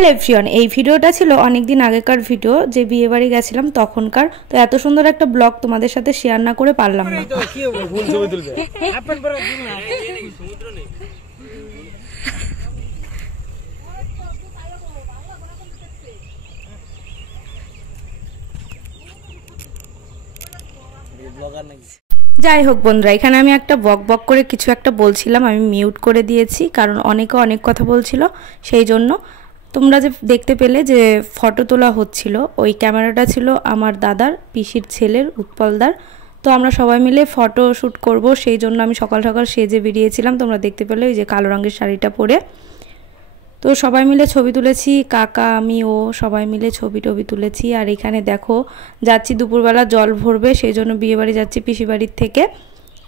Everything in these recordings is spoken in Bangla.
হ্যালো এভরিওয়ান, এই ভিডিওটা ছিল অনেক দিন আগেকার ভিডিও, যে বিয়ে বাড়ি গেছিলাম তখনকার। তো এত সুন্দর একটা ব্লগ তোমাদের সাথে শেয়ার না করে পারলাম না। যাই হোক বন্ধুরা, এখানে আমি একটা বক বক করে কিছু একটা বলছিলাম, আমি মিউট করে দিয়েছি কারণ অনেকে অনেক কথা বলছিল। সেই জন্য তোমরা যে দেখতে পেলে যে ফটো তোলা হচ্ছিল, ওই ক্যামেরাটা ছিল আমার দাদার পিসির ছেলের উৎপলদার। তো আমরা সবাই মিলে ফটো শ্যুট করব, সেই জন্য আমি সকাল সকাল সেজে বেরিয়েছিলাম। তোমরা দেখতে পেলে ওই যে কালো রঙের শাড়িটা পরে। তো সবাই মিলে ছবি তুলেছি, কাকা আমি ও সবাই মিলে ছবি তুলেছি। আর এখানে দেখো যাচ্ছি দুপুরবেলা জল ভরবে, সেই জন্য বিয়েবাড়ি যাচ্ছি পিসি বাড়ির থেকে।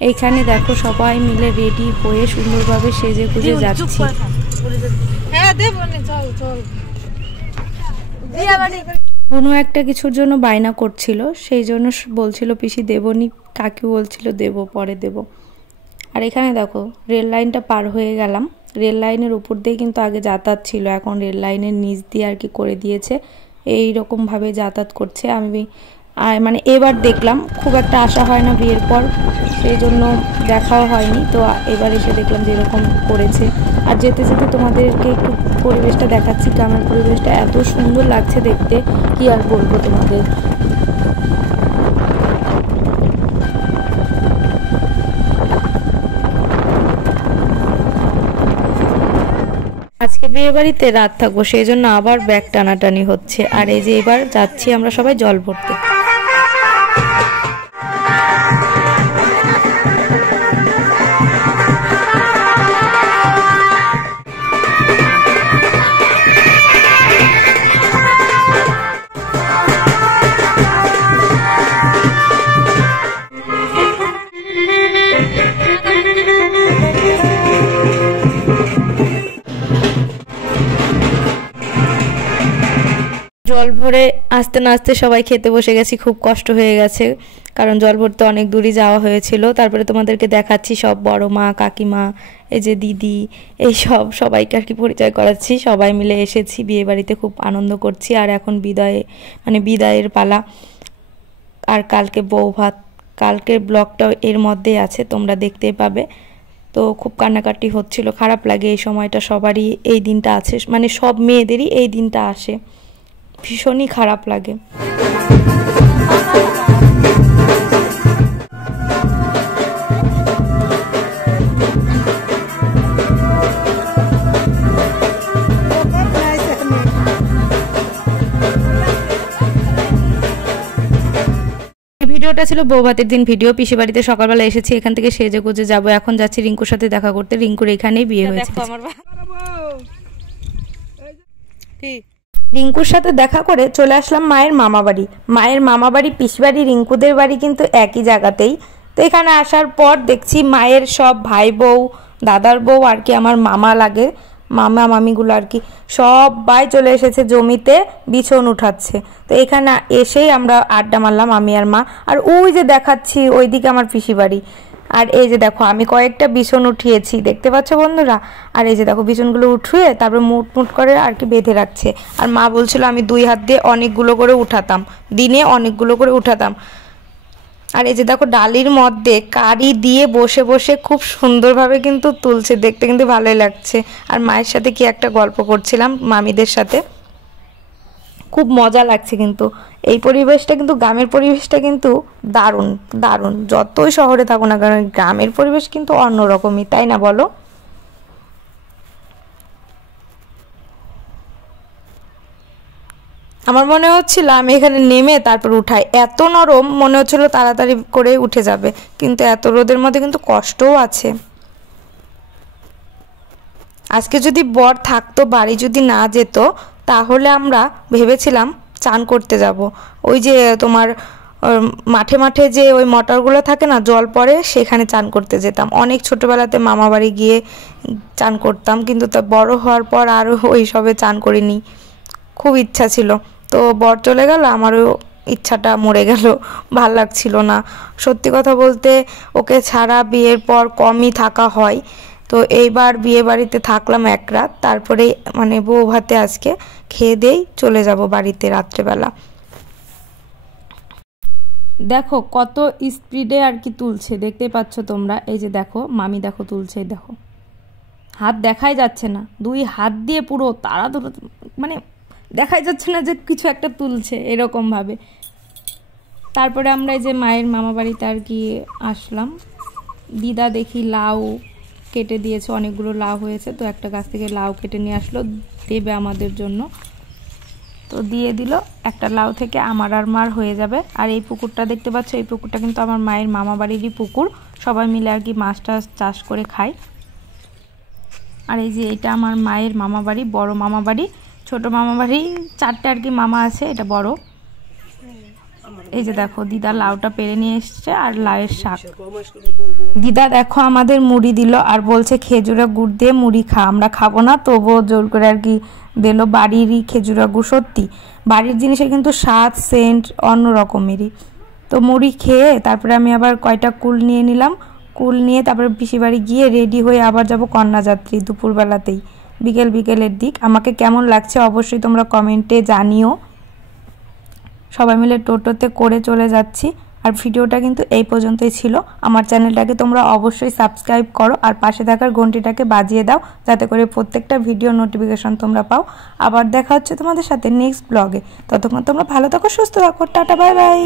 এইখানে দেখো সবাই মিলে রেডি হয়ে সুন্দরভাবে সেজে গুজে যাচ্ছি। বুনু একটা কিছুর জন্য বায়না করছিল, সেই জন্য বলছিল পিসি দেবনি, কাকি বলছিল দেব পরে দেব। আর এখানে দেখো রেল লাইনটা পার হয়ে গেলাম। রেল লাইনের উপর দিয়ে কিন্তু আগে যাতায়াত ছিল, এখন রেল লাইনের নিচ দিয়ে আর কি করে দিয়েছে। এই রকমভাবে যাতায়াত করছে। আমি মানে এবার দেখলাম, খুব একটা আশা হয় না বিয়ের পর, সেই জন্য দেখাও হয়নি। তো এবার এসে দেখলাম যে এরকম করেছে। আর যেতে যেতে তোমাদেরকে একটু পরিবেশটা দেখাচ্ছি। গ্রামের পরিবেশটা এত সুন্দর লাগছে দেখতে, কি আর বলবো তোমাদের। আজকে বিয়ে বাড়িতে রাত থাকবো, সেই জন্য আবার ব্যাগ টানাটানি হচ্ছে। আর এই যে এবার যাচ্ছি আমরা সবাই জল ভরতে। জল ভরে আস্তে না আস্তে সবাই খেতে বসে গেছি। খুব কষ্ট হয়ে গেছে কারণ জল ভরতে অনেক দূরই যাওয়া হয়েছিল। তারপরে তোমাদেরকে দেখাচ্ছি সব বড় মা, কাকিমা, এই যে দিদি, এই সবাইকে আর কি পরিচয় করাচ্ছি। সবাই মিলে এসেছি বিয়ে বাড়িতে, খুব আনন্দ করছি। আর এখন বিদায়ের পালা। আর কালকে বউ ভাত, কালকের ব্লগটাও এর মধ্যেই আছে, তোমরা দেখতেই পাবে। তো খুব কান্নাকাটি হচ্ছিল, খারাপ লাগে এই সময়টা। সবারই এই দিনটা আছে, মানে সব মেয়েদেরই এই দিনটা আসে, ভীষণই খারাপ লাগে। ভিডিওটা ছিল বৌভাতের দিন ভিডিও। পিসি বাড়িতে সকালবেলা এসেছি, এখান থেকে সেজে গুজে যাবো। এখন যাচ্ছি রিঙ্কুর সাথে দেখা করতে। রিঙ্কুর এখানেই বিয়ে হয়েছে। রিঙ্কুর সাথে দেখা করে চলে আসলাম মায়ের মামা বাড়ি। মায়ের মামা বাড়ি পিসি বাড়ি রিঙ্কুদের বাড়ি কিন্তু একই জায়গাতেই। তো এখানে আসার পর দেখছি মায়ের সব ভাই বউ, দাদার বউ আর কি আমার মামা লাগে, মামা মামিগুলো আর কি সবাই চলে এসেছে জমিতে, বিছন উঠাচ্ছে। তো এখানে এসেই আমরা আড্ডা মারলাম আমি আর মা। আর ওই যে দেখাচ্ছি ওইদিকে আমার পিসি বাড়ি। আর এই যে দেখো আমি কয়েকটা বিছন উঠিয়েছি, দেখতে পাচ্ছ বন্ধুরা। আর এই যে দেখো বিছনগুলো উঠিয়ে তারপর মুট করে আর কি বেঁধে রাখছে। আর মা বলছিল আমি 2 হাত দিয়ে অনেকগুলো করে উঠাতাম, দিনে অনেকগুলো করে উঠাতাম। আর এই যে দেখো ডালির মধ্যে কারি দিয়ে বসে বসে খুব সুন্দরভাবে কিন্তু তুলছে, দেখতে কিন্তু ভালোই লাগছে। আর মায়ের সাথে কি একটা গল্প করছিলাম মামিদের সাথে, খুব মজা লাগছে। কিন্তু এই পরিবেশটা কিন্তু, গ্রামের পরিবেশটা কিন্তু দারুণ দারুণ। যতই শহরে থাকো না কারণ গ্রামের পরিবেশ কিন্তু অন্যরকমই, তাই না বলো? আমার মনে হচ্ছিল আমি এখানে নেমে তারপর উঠাই, এত নরম মনে হচ্ছিল তাড়াতাড়ি করে উঠে যাবে, কিন্তু এত রোদের মধ্যে কিন্তু কষ্টও আছে। আজকে যদি বর থাকতো, বাড়ি যদি না যেত, তাহলে আমরা ভেবেছিলাম চান করতে যাব। ওই যে তোমার মাঠে মাঠে যে ওই মোটরগুলো থাকে না, জল পড়ে, সেখানে চান করতে যেতাম। অনেক ছোটোবেলাতে মামা বাড়ি গিয়ে চান করতাম, কিন্তু তা বড় হওয়ার পর আর ওই সবে চান করিনি। খুব ইচ্ছা ছিল, তো বর চলে গেল, আমারও ইচ্ছাটা মরে গেল, ভাল লাগছিল না। সত্যি কথা বলতে ওকে ছাড়া বিয়ের পর কমই থাকা হয়। তো এইবার বিয়ে বাড়িতে থাকলাম 1 রাত, তারপরে মানে বউ ভাতে আজকে, খেয়ে দেই চলে যাব বাড়িতে রাত্রেবেলা। দেখো কত স্পিডে আর কি তুলছে, দেখতে পাচ্ছ তোমরা। এই যে দেখো মামি দেখো তুলছে, দেখো হাত দেখাই যাচ্ছে না, 2 হাত দিয়ে পুরো তাড়াতাড়ি, মানে দেখাই যাচ্ছে না যে কিছু একটা তুলছে এরকমভাবে। তারপরে আমরা এই যে মায়ের মামা বাড়িতে আর কি আসলাম। দিদা দেখি লাউ কেটে দিয়েছে, অনেকগুলো লাউ হয়েছে, তো একটা গাছ থেকে লাউ কেটে নিয়ে আসলো দেবে আমাদের জন্য। তো দিয়ে দিল, একটা লাউ থেকে আমার আর মার হয়ে যাবে। আর এই পুকুরটা দেখতে পাচ্ছ, এই পুকুরটা কিন্তু আমার মায়ের মামা বাড়িরই পুকুর, সবাই মিলে আর কি মাছ টাছ চাষ করে খায়। আর এই যে এটা আমার মায়ের মামা বাড়ি, বড় মামা বাড়ি। ছোট মামা বাড়ি 4টে আর কি মামা আছে, এটা বড়। এই যে দেখো দিদা লাউটা পেরে নিয়ে এসছে আর লাউয়ের শাক। দিদা দেখো আমাদের মুড়ি দিল আর বলছে খেজুরা গুড় দিয়ে মুড়ি খা। আমরা খাবো না, তবুও জোর করে আর কি দিল। বাড়িরই খেজুরা গুড়, সত্যি বাড়ির জিনিসের কিন্তু স্বাদ সেন্ট অন্য রকমেরই। তো মুড়ি খেয়ে তারপরে আমি আবার কয়টা কুল নিয়ে নিলাম। কুল নিয়ে তারপরে পিসি বাড়ি গিয়ে রেডি হয়ে আবার যাব কন্যাযাত্রী দুপুরবেলাতেই, বিকেলের দিক। আমাকে কেমন লাগছে অবশ্যই তোমরা কমেন্টে জানিও। সবাই মিলে টোটোতে করে চলে যাচ্ছি। আর ভিডিওটা কিন্তু এই পর্যন্তই ছিল। আমার চ্যানেলটাকে তোমরা অবশ্যই সাবস্ক্রাইব করো আর পাশে থাকার ঘন্টিটাকে বাজিয়ে দাও, যাতে করে প্রত্যেকটা ভিডিও নোটিফিকেশন তোমরা পাও। আবার দেখা হচ্ছে তোমাদের সাথে নেক্সট ব্লগে। ততক্ষণ তোমরা ভালো থাকো, সুস্থ থাকো, টাটা, বাই বাই।